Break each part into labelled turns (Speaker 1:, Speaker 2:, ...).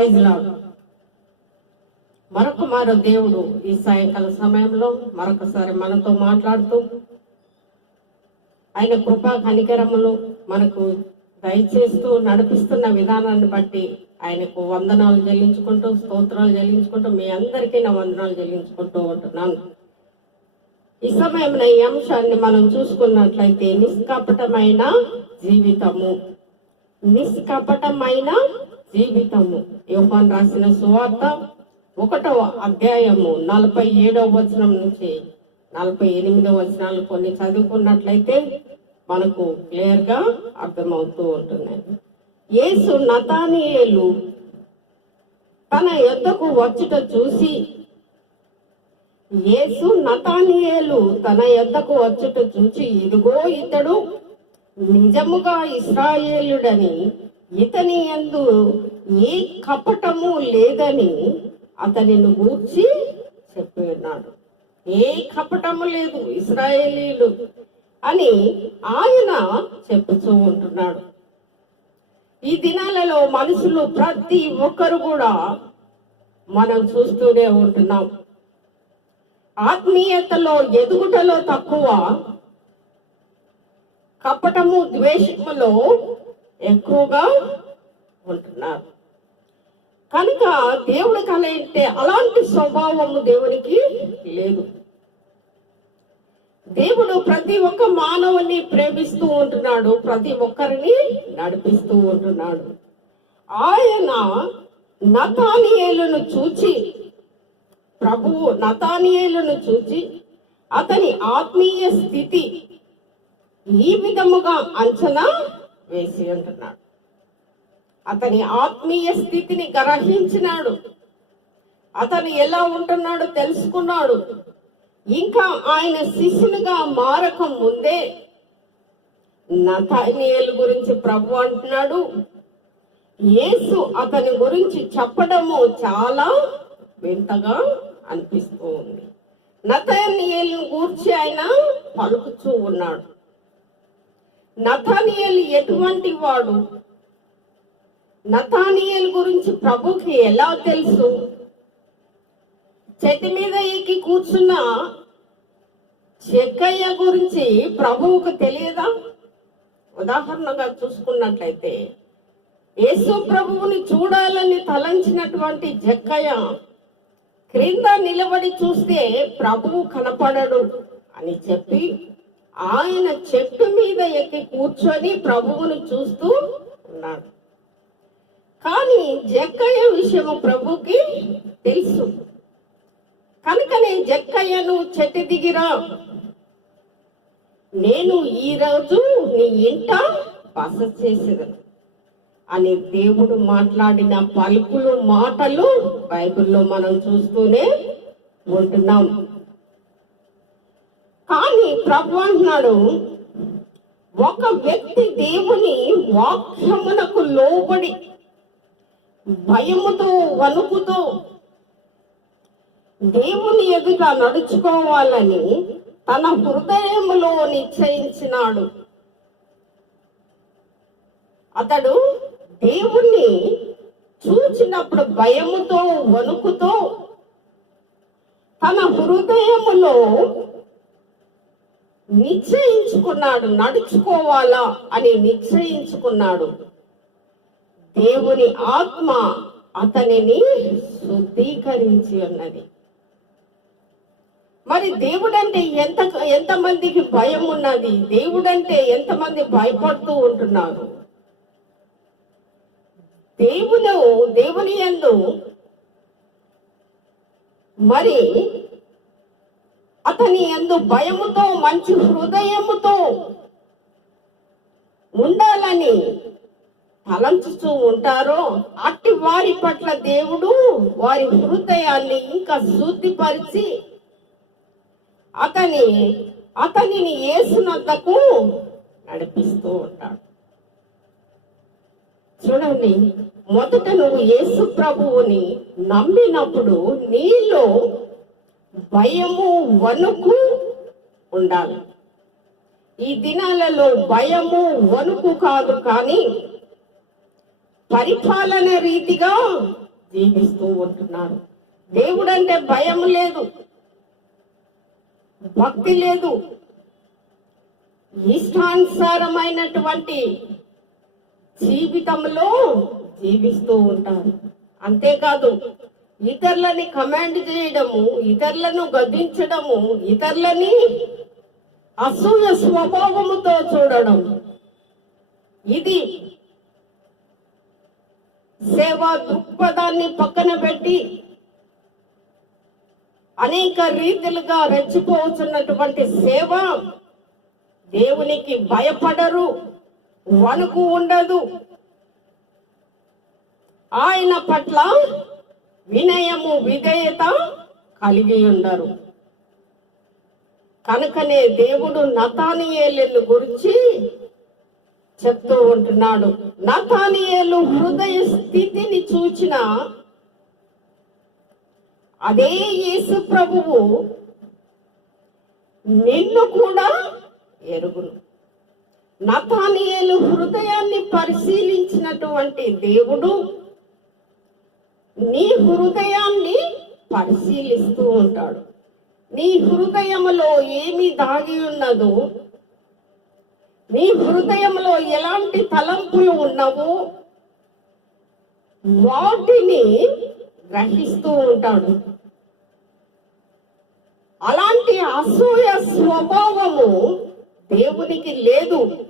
Speaker 1: ప్రైజ్లా మరొక మారు దేవుడు ఈ సాయంకాల సమయంలో మరొకసారి మనతో మాట్లాడుతూ ఆయన కృపా కనికరములు మనకు దయచేస్తూ నడిపిస్తున్న విధానాన్ని బట్టి ఆయనకు వందనాలు చెల్లించుకుంటూ స్తోత్రాలు చెల్లించుకుంటూ మీ అందరికీ నా వందనాలు చెల్లించుకుంటూ ఉంటున్నాను. ఈ సమయంలో ఈ అంశాన్ని మనం చూసుకున్నట్లయితే నిష్కపటమైన జీవితము. నిష్కపటమైన జీవితము. యోహాన్ రాసిన సువార్త ఒకటవ అధ్యాయము నలభై ఏడవ వచనం నుంచి నలభై ఎనిమిదవ వచనాలు కొన్ని చదువుకున్నట్లయితే మనకు క్లియర్గా అర్థమవుతూ ఉంటున్నాయి యేసు నతానియేలు తన యొద్దకు వచ్చుట చూసి యేసు నతానియేలు తన యొద్దకు వచ్చుట చూచి ఇదిగో ఇతడు నిజముగా ఇస్రాయేలుడని ఇతని ఎందు ఏ కపటము లేదని అతనిని గూర్చి చెప్పి ఉన్నాడు ఏ కపటము లేదు ఇస్రాయేలీలు అని ఆయన చెప్పుతూ ఉంటున్నాడు. ఈ దినాలలో మనుషులు ప్రతి ఒక్కరు కూడా మనం చూస్తూనే ఉంటున్నాం. ఆత్మీయతలో ఎదుగుటలో తక్కువ కపటము ద్వేషములో ఎక్కువగా ఉంటున్నారు. కనుక దేవుడు కలిగితే అలాంటి స్వభావము దేవునికి లేదు. దేవుడు ప్రతి ఒక్క మానవుని ప్రేమిస్తూ ఉంటున్నాడు ప్రతి ఒక్కరిని నడిపిస్తూ ఉంటున్నాడు. ఆయన నతానియేలును చూచి ప్రభువు నతానియేలును చూచి అతని ఆత్మీయ స్థితి ఈ విధముగా అంచనా వేసి ఉంటున్నాడు అతని ఆత్మీయ స్థితిని గ్రహించినాడు. అతను ఎలా ఉంటున్నాడో తెలుసుకున్నాడు. ఇంకా ఆయన శిష్యునిగా మారక ముందే నతనియల్ గురించి ప్రభు అంటున్నాడు. యేసు అతని గురించి చెప్పడము చాలా వింతగా అనిపిస్తూ ఉంది. నతానియేలును గూర్చి ఆయన పలుకుతూ ఉన్నాడు. నథానియల్ ఎటువంటి వాడు? నథానియల్ గురించి ప్రభుకి ఎలా తెలుసు? చెట్టు మీద ఎక్కి కూర్చున్న చెక్కయ్య గురించి ప్రభువుకు తెలియదా? ఉదాహరణగా చూసుకున్నట్లయితే యేసు ప్రభువుని చూడాలని తలంచినటువంటి జక్కయ్య క్రింద నిలబడి చూస్తే ప్రభువు కనపడడు అని చెప్పి ఆయన చెట్టు మీద ఎక్కి కూర్చొని ప్రభువును చూస్తూ ఉన్నాడు. కానీ జక్కయ్య విషయము ప్రభుకి తెలుసు. కనుకనే జక్కయ్యను చెట్టు దిగిరా నేను ఈ రోజు నీ ఇంట బస చేసేదను అని దేవుడు మాట్లాడిన పలుకులు మాటలు బైబిల్లో మనం చూస్తూనే ఉంటున్నాం. కానీ ప్రభు అంటున్నాడు ఒక వ్యక్తి దేవుని వాక్యమునకు లోబడి భయముతో వణుకుతో దేవుని ఎదుట నడుచుకోవాలని తన హృదయములో నిశ్చయించినాడు. అతడు దేవుణ్ణి చూచినప్పుడు భయముతో వణుకుతో తన హృదయములో నిశ్చయించుకున్నాడు నడుచుకోవాలా అని నిశ్చయించుకున్నాడు. దేవుని ఆత్మ అతనిని శుద్ధీకరించి ఉన్నది. మరి దేవుడంటే ఎంత ఎంతమందికి భయం ఉన్నది? దేవుడంటే ఎంతమంది భయపడుతూ ఉంటున్నారు? దేవుడు దేవుని యందు మరి అతని ఎందు భయముతో మంచి హృదయముతో ఉండాలని తలంచుతూ ఉంటారో అట్టి వారి పట్ల దేవుడు వారి హృదయాన్ని ఇంకా శుద్ధిపరిచి అతని అతనిని ఏసునంతకు నడిపిస్తూ ఉంటాడు. చూడండి మొదట నువ్వు యేసు ప్రభువుని నమ్మినప్పుడు నీలో భయము వణుకు ఉండాలి. ఈ దినాలలో భయము వణుకు కాదు కానీ పరిపాలన రీతిగా జీవిస్తూ ఉంటున్నారు. దేవుడు అంటే భయం లేదు భక్తి లేదు. ఇష్టానుసారమైనటువంటి జీవితంలో జీవిస్తూ ఉంటారు. అంతేకాదు ఇతరులని కమాండ్ చేయడము ఇతరులను గద్దించడము ఇతరులని అసూయ స్వభావముతో చూడడం. ఇది సేవా దృక్పథాన్ని పక్కన పెట్టి అనేక రీతిలుగా రెచ్చిపోతున్నటువంటి సేవ దేవునికి భయపడరు వణుకు ఉండదు. ఆయన పట్ల వినయము విధేయత కలిగి ఉండరు. కనుకనే దేవుడు నతానియేలు గురించి చెప్తూ ఉంటున్నాడు. నతానియేలు హృదయ స్థితిని చూచిన అదే యేసు ప్రభువు నిన్ను కూడా ఎరుగును. నతానియేలు హృదయాన్ని పరిశీలించినటువంటి దేవుడు నీ హృదయాన్ని పరిశీలిస్తూ ఉంటాడు. నీ హృదయంలో ఏమి దాగి ఉన్నదో నీ హృదయంలో ఎలాంటి తలంపులు ఉన్నావో వాటిని గ్రహిస్తూ ఉంటాడు. అలాంటి అసూయ స్వభావము దేవునికి లేదు.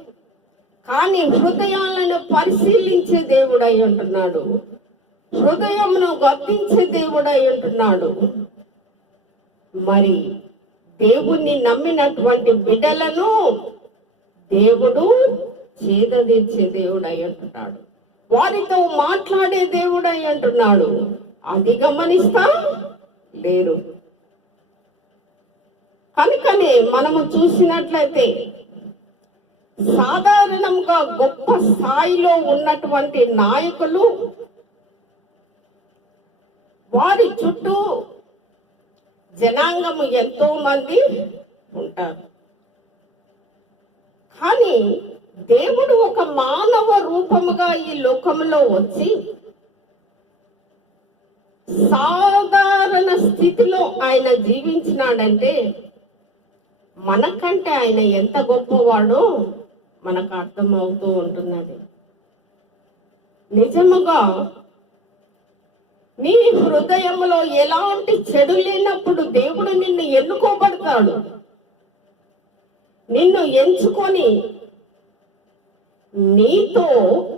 Speaker 1: కానీ హృదయాలను పరిశీలించే దేవుడై ఉంటున్నాడు. హృదయమును గద్దించే దేవుడై ఉంటున్నాడు. మరి దేవుణ్ణి నమ్మినటువంటి బిడ్డలను దేవుడు చేదదీర్చే దేవుడై అంటున్నాడు వారితో మాట్లాడే దేవుడై అంటున్నాడు అది గమనిస్తా లేరు. కనుకనే మనము చూసినట్లయితే సాధారణంగా గొప్ప స్థాయిలో ఉన్నటువంటి నాయకులు వారి చుట్టూ జనాంగము ఎంతో మంది ఉంటారు. కానీ దేవుడు ఒక మానవ రూపముగా ఈ లోకంలో వచ్చి సాధారణ స్థితిలో ఆయన జీవించినాడంటే మనకంటే ఆయన ఎంత గొప్పవాడో మనకు అర్థమవుతూ ఉంటున్నది. నిజముగా నీ హృదయంలో ఎలాంటి చెడు లేనప్పుడు దేవుడు నిన్ను ఎన్నుకోబడతాడు? నిన్ను ఎంచుకొని నీతో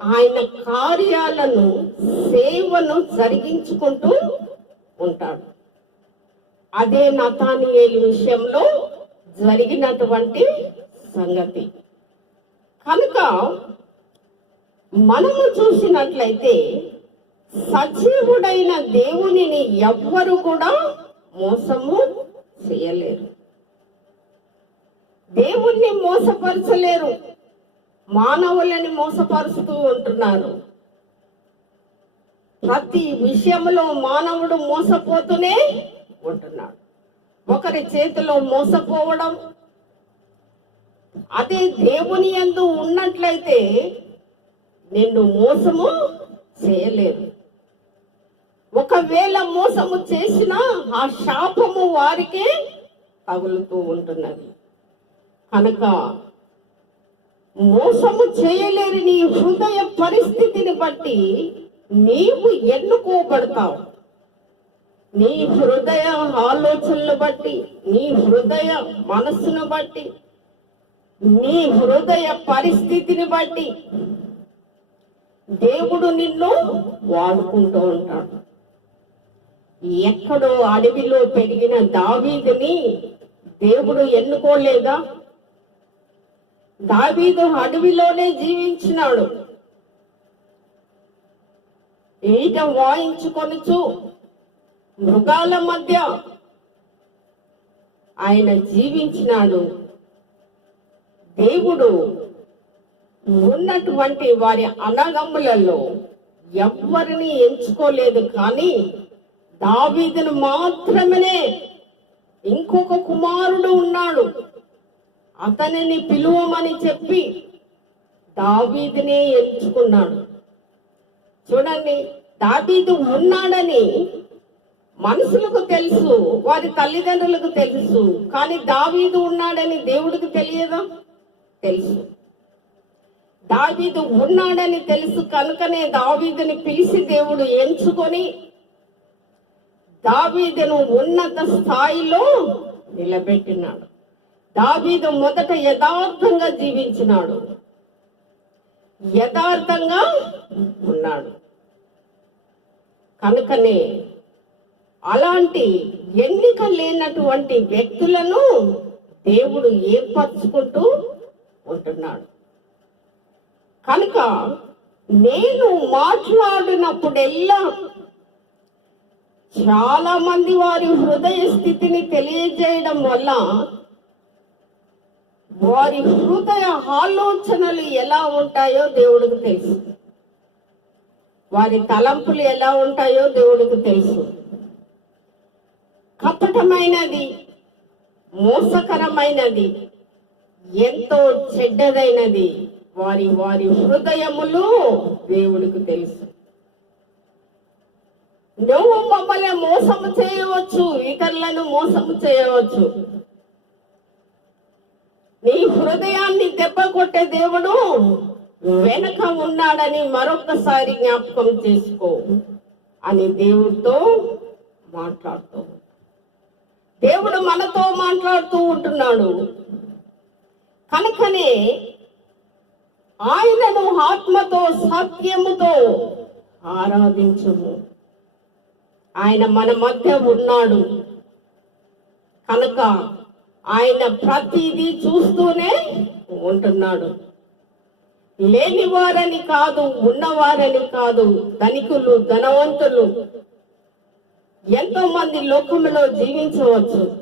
Speaker 1: ఆయన కార్యాలను సేవను జరిగించుకుంటూ ఉంటాడు. అదే నతానియేలు విషయంలో జరిగినటువంటి సంగతి. కనుక మనము చూసినట్లయితే సజీవుడైన దేవునిని ఎవ్వరు కూడా మోసము చేయలేరు. దేవుణ్ణి మోసపరచలేరు. మానవులని మోసపరుస్తూ ఉంటున్నారు. ప్రతి విషయంలో మానవుడు మోసపోతూనే ఉంటున్నాడు. ఒకరి చేతిలో మోసపోవడం అదే దేవుని ఎందు ఉన్నట్లయితే నిన్ను మోసము చేయలేరు. ఒకవేళ మోసము చేసినా ఆ శాపము వారికే తగులుతూ ఉంటున్నది. కనుక మోసము చేయలేని నీ హృదయ పరిస్థితిని బట్టి నీవు ఎన్నుకోబడతావు. నీ హృదయ ఆలోచనలు బట్టి నీ హృదయ మనస్సును బట్టి నీ హృదయ పరిస్థితిని బట్టి దేవుడు నిన్ను వాడుకుంటూ ఉంటాడు. ఎక్కడో అడవిలో పెరిగిన దావీదుని దేవుడు ఎన్నుకోలేదా? దావీదు అడవిలోనే జీవించినాడు. ఈట వాయించుకొనుచు మృగాల మధ్య ఆయన జీవించినాడు. దేవుడు ఉన్నటువంటి వారి అనగములలో ఎవ్వరిని ఎంచుకోలేదు కానీ దావీదును మాత్రమే ఇంకొక కుమారుడు ఉన్నాడు. అతనిని పిలువమని చెప్పి దావీదునే ఎంచుకున్నాడు. చూడండి దావీదు ఉన్నాడని మనుషులకు తెలుసు వారి తల్లిదండ్రులకు తెలుసు కానీ దావీదు ఉన్నాడని దేవుడికి తెలియదా? తెలుసు. దావీదు ఉన్నాడని తెలుసు కనుకనే దావీదుని పిలిచి దేవుడు ఎంచుకొని దావీదును ఉన్నత స్థాయిలో నిలబెట్టినాడు. దావీదు మొదట యథార్థంగా జీవించినాడు. యథార్థంగా ఉన్నాడు. కనుకనే అలాంటి ఎన్నిక లేనటువంటి వ్యక్తులను దేవుడు ఏర్పరచుకుంటూ ఉంటున్నాడు. కనుక నేను మాట్లాడినప్పుడెల్లా చాలా మంది వారి హృదయ స్థితిని తెలియజేయడం వల్ల వారి హృదయ ఆలోచనలు ఎలా ఉంటాయో దేవుడికి తెలుసు. వారి తలంపులు ఎలా ఉంటాయో దేవుడికి తెలుసు. కపటమైనది మోసకరమైనది ఎంతో చెడ్డదైనది వారి వారి హృదయములు దేవుడికి తెలుసు. నువ్వు మమ్మల్ని మోసము చేయవచ్చు ఇతరులను మోసము చేయవచ్చు. నీ హృదయాన్ని దెబ్బ కొట్టే దేవుడు వెనక ఉన్నాడని మరొకసారి జ్ఞాపకం చేసుకో అని దేవుడితో మాట్లాడుతూ దేవుడు మనతో మాట్లాడుతూ ఉంటున్నాడు. కనుకనే ఆయనను ఆత్మతో సత్యముతో ఆరాధించము. ఆయన మన మధ్య ఉన్నాడు. కనుక ఆయన ప్రతిదీ చూస్తూనే ఉంటున్నాడు. లేనివారని కాదు ఉన్నవారని కాదు ధనికులు ధనవంతులు ఎంతో మంది లోకములో జీవించవచ్చు.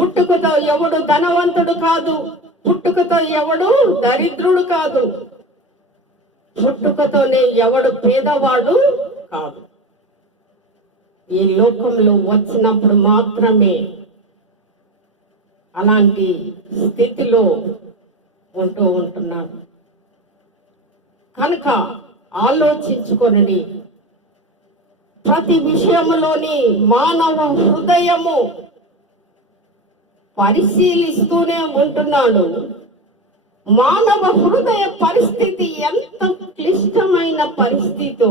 Speaker 1: పుట్టుకతో ఎవడు ధనవంతుడు కాదు పుట్టుకతో ఎవడు దరిద్రుడు కాదు పుట్టుకతోనే ఎవడు పేదవాడు కాదు. ఈ లోకంలో వచ్చినప్పుడు మాత్రమే అలాంటి స్థితిలో ఉంటూ ఉంటున్నారు కనుక ఆలోచించుకొని ప్రతి విషయంలోని మానవ హృదయము పరిశీలిస్తూనే ఉంటున్నాడు. మానవ హృదయ పరిస్థితి ఎంత క్లిష్టమైన పరిస్థితో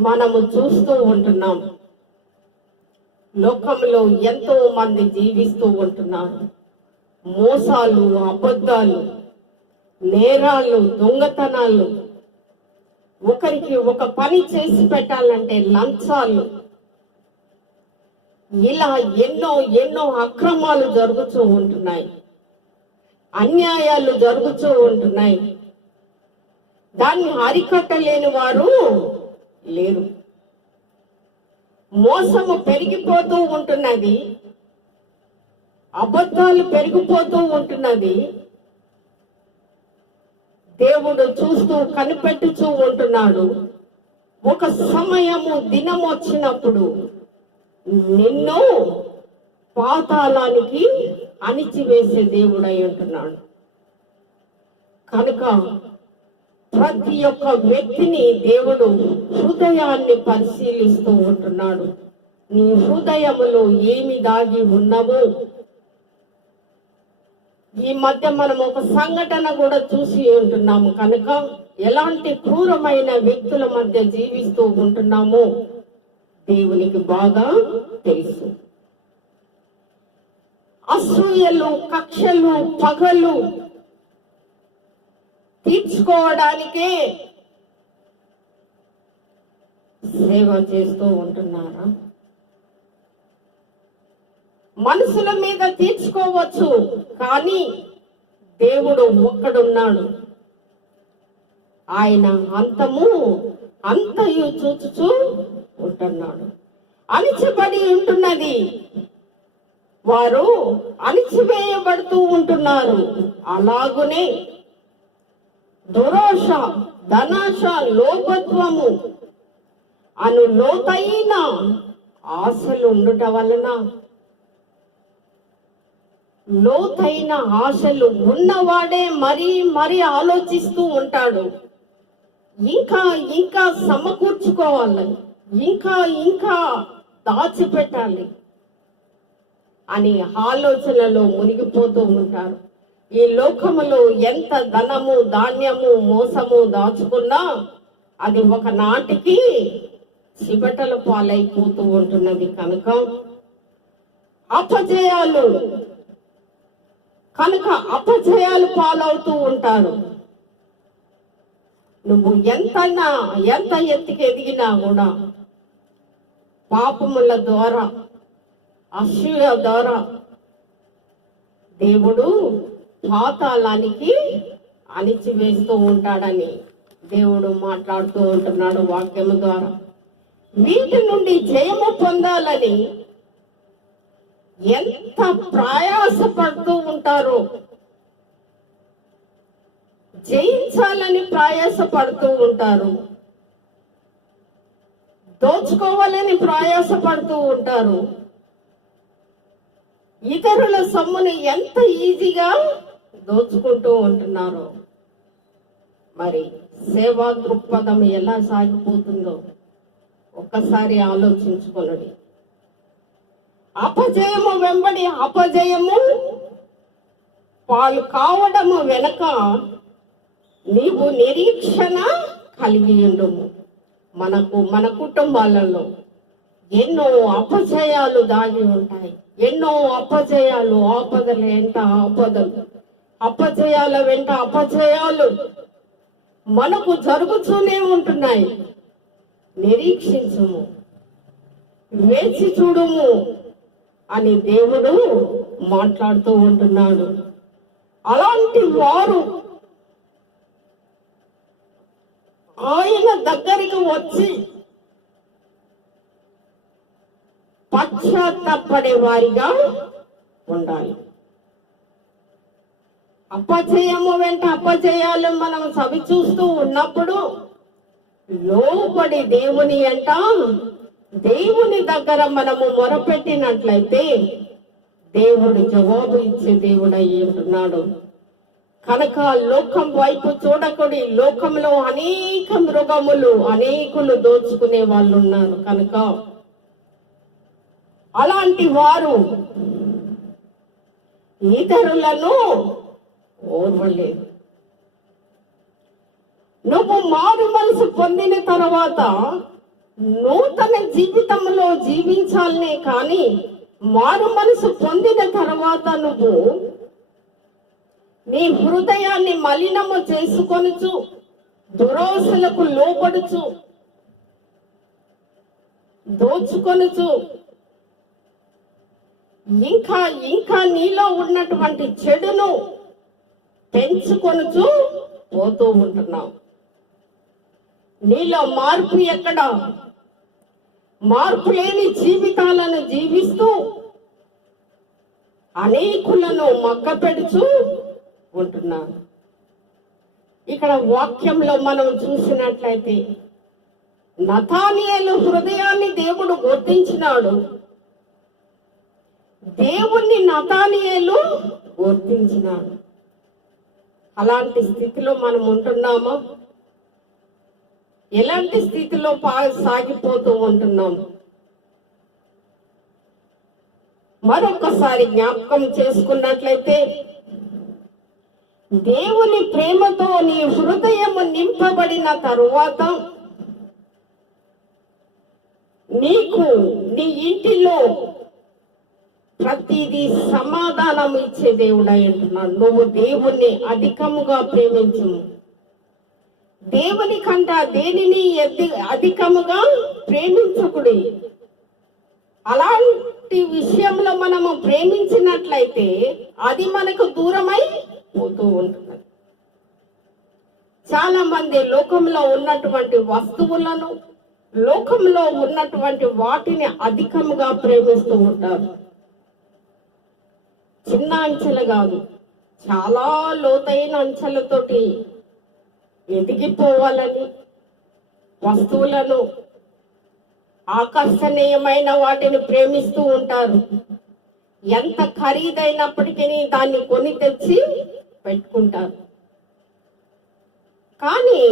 Speaker 1: మనము చూస్తూ ఉంటున్నాం. లోకంలో ఎంతో మంది జీవిస్తూ ఉంటున్నారు. మోసాలు అబద్ధాలు నేరాలు దొంగతనాలు. ఒకరికి ఒక పని చేసి పెట్టాలంటే లంచాలు. ఇలా ఎన్నో ఎన్నో అక్రమాలు జరుగుతూ ఉంటున్నాయి. అన్యాయాలు జరుగుతూ ఉంటున్నాయి. దాన్ని అరికట్టలేని వారు లేదు. మోసము పెరిగిపోతూ ఉంటున్నది. అబద్ధాలు పెరిగిపోతూ ఉంటున్నది. దేవుడు చూస్తూ కనిపెట్టుచూ ఉంటున్నాడు. ఒక సమయము దినం వచ్చినప్పుడు నిన్ను పాతాళానికి అణిచివేసే దేవుడై ఉంటున్నాడు. కనుక ప్రతి ఒక్క వ్యక్తిని దేవుడు హృదయాన్ని పరిశీలిస్తూ ఉంటున్నాడు. నీ హృదయములో ఏమి దాగి ఉన్నవో? ఈ మధ్య మనం ఒక సంఘటన కూడా చూసి ఉంటున్నాము కనుక ఎలాంటి క్రూరమైన వ్యక్తుల మధ్య జీవిస్తూ ఉంటున్నామో దేవునికి బాగా తెలుసు. అసూయలు కక్షలు పగలు తీర్చుకోవడానికే సేవ చేస్తూ ఉంటున్నారా? మనుషుల మీద తీర్చుకోవచ్చు కానీ దేవుడు ఒక్కడున్నాడు. ఆయన అంతము అంతయు చూచుచూ ఉంటున్నాడు. అణిచిబడి ఉంటున్నది. వారు అణిచివేయబడుతూ ఉంటున్నారు. అలాగునే దురోష ధనాశ లోపత్వము అను లోతైన ఆశలు ఉండుట వలన లోతైన ఆశలు ఉన్నవాడే మరీ మరీ ఆలోచిస్తూ ఉంటాడు. ఇంకా ఇంకా సమకూర్చుకోవాలి ఇంకా ఇంకా దాచిపెట్టాలి అని ఆలోచనలో మునిగిపోతూ ఉంటారు. ఈ లోకములో ఎంత ధనము ధాన్యము మోసము దాచుకున్నా అది ఒక నాటికి చిబటల పాలైపోతూ ఉంటున్నది కనుక. అపజయాలు. కనుక అపజయాలు పాలవుతూ ఉంటారు. నువ్వు ఎంతైనా ఎంత ఎత్తుకి ఎదిగినా కూడా పాపముల ద్వారా అసూయ ద్వారా దేవుడు పాతాళానికి అణిచివేస్తూ ఉంటాడని దేవుడు మాట్లాడుతూ ఉంటున్నాడు వాక్యము ద్వారా. వీటి నుండి జయము పొందాలని ఎంత ప్రయాసపడుతూ ఉంటారు. జయించాలని ప్రయాసపడుతూ ఉంటారు. దోచుకోవాలని ప్రయాసపడుతూ ఉంటారు. ఇతరుల సొమ్ముని ఎంత ఈజీగా దోచుకుంటూ ఉంటున్నారు. మరి సేవా దృక్పథం ఎలా సాగిపోతుందో ఒక్కసారి ఆలోచించుకొనడి. అపజయము వెంబడి అపజయము పాలు కావడము వెనక నీవు నిరీక్షణ కలిగి ఉండము. మనకు మన కుటుంబాలలో ఎన్నో అపజయాలు దాగి ఉంటాయి. ఎన్నో అపజయాలు ఆపదలు ఎంత ఆపదలు. అపచయాల వెంట అపచయాలు మనకు జరుగుతూనే ఉంటున్నాయి. నిరీక్షించుము వేచి చూడుము అని దేవుడు మాట్లాడుతూ ఉంటున్నాడు. అలాంటి వారు ఆయన దగ్గరికి వచ్చి పశ్చాత్తపడే వారిగా ఉండాలి. అపజయము వెంట అపజయాలు మనం సవి చూస్తూ ఉన్నప్పుడు లోబడి దేవుని అంట దేవుని దగ్గర మనము మొరపెట్టినట్లయితే దేవుడు జవాబు ఇచ్చే దేవుడు అయి ఉంటున్నాడు. కనుక లోకం వైపు చూడకుడి లోకంలో అనేక మృగములు అనేకులు దోచుకునే వాళ్ళు ఉన్నారు కనుక అలాంటి వారు ఇతరులను ఓర్వలేదు నువ్వు మారు మనసు పొందిన తర్వాత నూతన జీవితంలో జీవించాలనే కానీ మారు మనసు పొందిన తర్వాత నువ్వు నీ హృదయాన్ని మలినము చేసుకొనుచు దురోసలకు లోపడుచు దోచుకొనుచు ఇంకా ఇంకా నీలో ఉన్నటువంటి చెడును పెంచుకొనుచు పోతూ ఉంటున్నాం. నీలో మార్పు ఎక్కడ? మార్పు లేని జీవితాలను జీవిస్తూ అనేకులను మగ్గపెడుచు ఉంటున్నాను ఇక్కడ వాక్యంలో మనం చూసినట్లయితే నథానియలు హృదయాన్ని దేవుడు గుర్తించినాడు. దేవుణ్ణి నథానియలు గుర్తించినాడు. అలాంటి స్థితిలో మనం ఉంటున్నామా? ఎలాంటి స్థితిలో పా సాగిపోతూ ఉంటున్నాం? మరొకసారి జ్ఞాపకం చేసుకున్నట్లయితే దేవుని ప్రేమతో నీ హృదయము నింపబడిన తరువాత నీకు నీ ఇంటిలో ప్రతిదీ సమాధానం ఇచ్చే దేవుడై అంటున్నాడు నువ్వు దేవుణ్ణి అధికముగా ప్రేమించు. దేవుని కంట దేనిని అధికముగా ప్రేమించకుడి? అలాంటి విషయంలో మనము ప్రేమించినట్లయితే అది మనకు దూరమై పోతూ ఉంటుంది. చాలా మంది లోకంలో ఉన్నటువంటి వస్తువులను లోకంలో ఉన్నటువంటి వాటిని అధికముగా ప్రేమిస్తూ ఉంటారు. చిన్న అంచెలు కాదు. చాలా లోతైన అంచెలతోటి ఎదిగిపోవాలని వస్తువులను ఆకర్షణీయమైన వాటిని ప్రేమిస్తూ ఉంటారు. ఎంత ఖరీదైనప్పటికీ దాన్ని కొని తెచ్చి పెట్టుకుంటారు. కానీ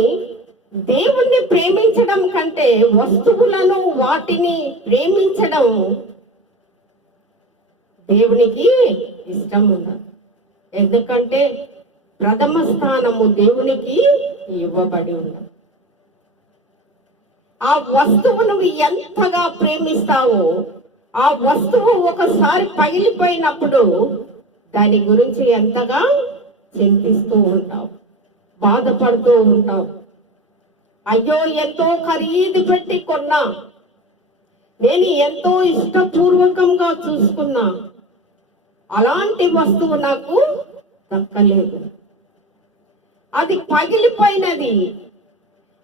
Speaker 1: దేవుణ్ణి ప్రేమించడం కంటే వస్తువులను వాటిని ప్రేమించడం దేవునికి ఇష్టం ఉండదు ఎందుకంటే ప్రథమ స్థానము దేవునికి ఇవ్వబడి ఉన్నది. ఆ వస్తువు నువ్వు ఎంతగా ప్రేమిస్తావో ఆ వస్తువు ఒకసారి పగిలిపోయినప్పుడు దాని గురించి ఎంతగా చింతిస్తూ ఉంటావు బాధపడుతూ ఉంటావు. అయ్యో ఎంతో ఖరీదు పెట్టి కొన్నా. నేను ఎంతో ఇష్టపూర్వకంగా చూసుకున్నా. అలాంటి వస్తువు నాకు దక్కలేదు. అది పగిలిపోయినది.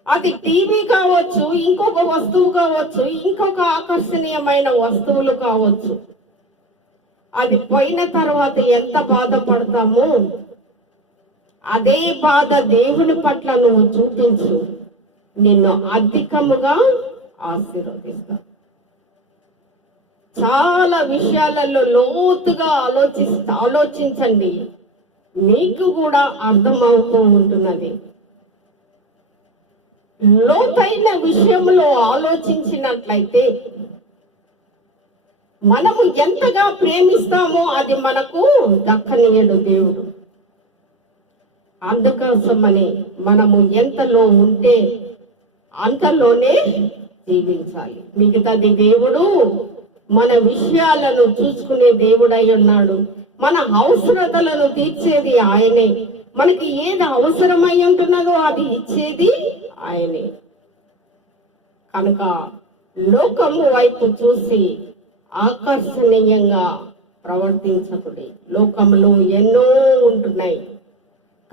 Speaker 1: అది టీవీ కావచ్చు ఇంకొక వస్తువు కావచ్చు ఇంకొక ఆకర్షణీయమైన వస్తువులు కావచ్చు. అది పోయిన తర్వాత ఎంత బాధపడతామో అదే బాధ దేవుని పట్ల నువ్వు చూపించు. నిన్ను అధికముగా ఆశీర్వదిస్తాను. చాలా విషయాలలో లోతుగా ఆలోచి ఆలోచించండి. మీకు కూడా అర్థమవుతూ ఉంటున్నది. లోతైన విషయంలో ఆలోచించినట్లయితే మనము ఎంతగా ప్రేమిస్తామో అది మనకు దక్కనీయడు దేవుడు. అందుకోసమని మనము ఎంతలో ఉంటే అంతలోనే జీవించాలి. మిగతాది దేవుడు మన విషయాలను చూసుకునే దేవుడై ఉన్నాడు. మన అవసరతలను తీర్చేది ఆయనే. మనకి ఏది అవసరమై ఉంటున్నదో అది ఇచ్చేది ఆయనే. కనుక లోకము వైపు చూసి ఆకర్షణీయంగా ప్రవర్తించకుడి. లోకములు ఎన్నో ఉంటున్నాయి.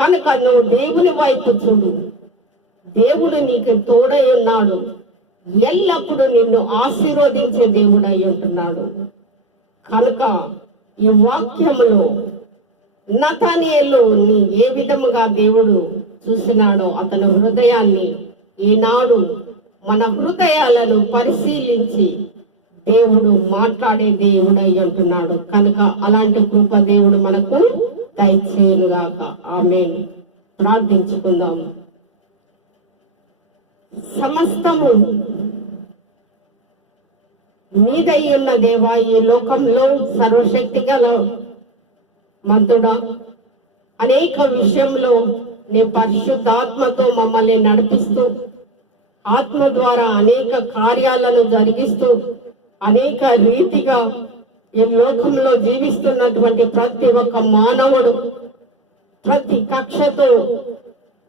Speaker 1: కనుక నువ్వు దేవుని వైపు చూడు. దేవుడు నీకు తోడై ఉన్నాడు. ఎల్లప్పుడూ నిన్ను ఆశీర్వదించే దేవుడై ఉంటున్నాడు. కనుక ఈ వాక్యములో నతానియలు నీ ఏ విధముగా దేవుడు చూసినాడో అతని హృదయాన్ని ఈనాడు మన హృదయాలను పరిశీలించి దేవుడు మాట్లాడే దేవుడై అంటున్నాడు కనుక అలాంటి కృప దేవుడు మనకు దయచేయునుగాక. ఆమె ప్రార్థించుకుందాము సమస్తము మీదై ఉన్న దేవా ఈ లోకంలో సర్వశక్తి గల మంతుడా అనేక విషయంలో నీ పరిశుద్ధాత్మతో మమ్మల్ని నడిపిస్తూ ఆత్మ ద్వారా అనేక కార్యాలను జరిగిస్తూ అనేక రీతిగా ఈ లోకంలో జీవిస్తున్నటువంటి ప్రతి ఒక్క మానవుడు ప్రతి కక్షతో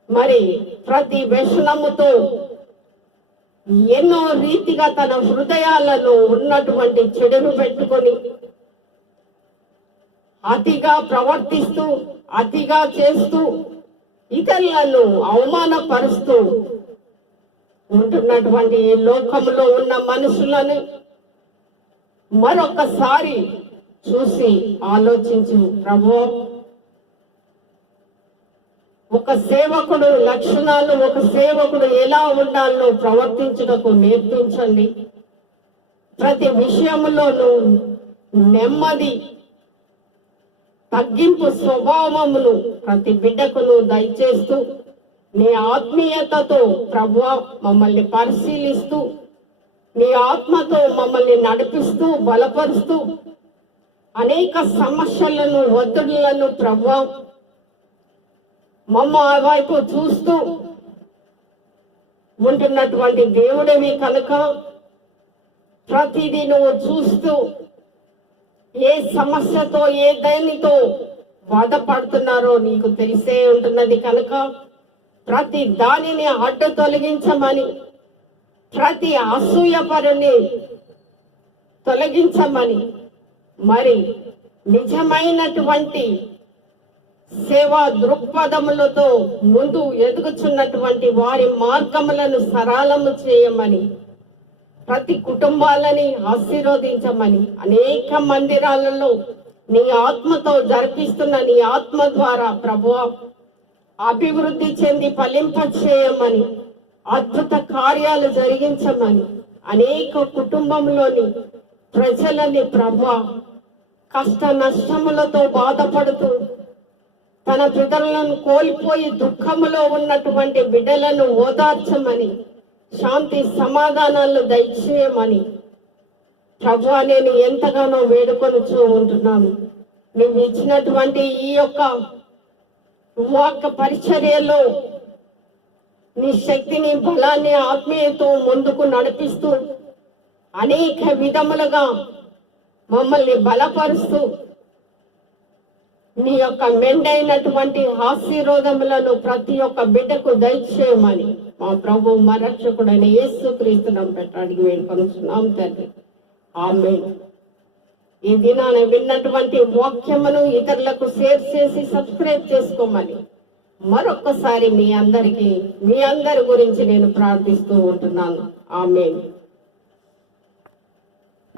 Speaker 1: మరి ప్రతి వ్యసనముతో ఎన్నో రీతిగా తన హృదయాలలో ఉన్నటువంటి చెడును పెట్టుకొని అతిగా ప్రవర్తిస్తూ అతిగా చేస్తూ ఇతరులను అవమానపరుస్తూ ఉంటున్నటువంటి ఈ లోకంలో ఉన్న మనుషులను మరొకసారి చూసి ఆలోచించు. ప్రభు ఒక సేవకుడు లక్షణాలు ఒక సేవకుడు ఎలా ఉండాలో ప్రవర్తించుటకు నేర్పించండి. ప్రతి విషయంలోనూ నెమ్మది తగ్గింపు స్వభావమును ప్రతి బిడ్డకును దయచేస్తూ నీ ఆత్మీయతతో ప్రభు మమ్మల్ని పరిశీలిస్తూ నీ ఆత్మతో మమ్మల్ని నడిపిస్తూ బలపరుస్తూ అనేక సమస్యలను ఒత్తిడులను ప్రభావం మమ్మ వైపు చూస్తూ ఉంటున్నటువంటి దేవుడివి కనుక ప్రతిదీ నువ్వు చూస్తూ ఏ సమస్యతో ఏ దేనితో బాధపడుతున్నారో నీకు తెలిసే ఉంటున్నది కనుక ప్రతి దానిని అడ్డు తొలగించమని ప్రతి అసూయపరుని తొలగించమని మరి నిజమైనటువంటి సేవా దృక్పథములతో ముందు ఎదుగుచున్నటువంటి వారి మార్గములను సరళము చేయమని ప్రతి కుటుంబాలని ఆశీర్వదించమని అనేక మందిరాలలో నీ ఆత్మతో జరిపిస్తున్న నీ ఆత్మ ద్వారా ప్రభు అభివృద్ధి చెంది ఫలింప చేయమని అద్భుత కార్యాలు జరిగించమని అనేక కుటుంబంలోని ప్రజలని ప్రభు కష్ట నష్టములతో బాధపడుతూ తన పితరులను కోల్పోయి దుఃఖములో ఉన్నటువంటి బిడ్డలను ఓదార్చమని శాంతి సమాధానాలు దయచేయమని ప్రభు నేను ఎంతగానో వేడుకొనుచూ ఉంటున్నాను. నువ్వు ఇచ్చినటువంటి ఈ యొక్క వాక్ పరిచర్యలో నీ శక్తిని బలాన్ని ఆత్మీయతో ముందుకు నడిపిస్తూ అనేక విధములుగా మమ్మల్ని బలపరుస్తూ నీ యొక్క మెండైనటువంటి ఆశీర్వాదములను ప్రతి ఒక్క బిడ్డకు దయచేయమని మా ప్రభు మరక్షకుడైన రక్షకుడైన యేసు క్రీస్తునం పెట్టడానికి వేడుకొనుచున్నాం తండ్రి. ఆమె ఈ దినాన విన్నటువంటి వాక్యమును ఇతరులకు షేర్ చేసి సబ్స్క్రైబ్ చేసుకోమని మరొక్కసారి మీ అందరికీ మీ అందరి గురించి నేను ప్రార్థిస్తూ ఉంటున్నాను. ఆమె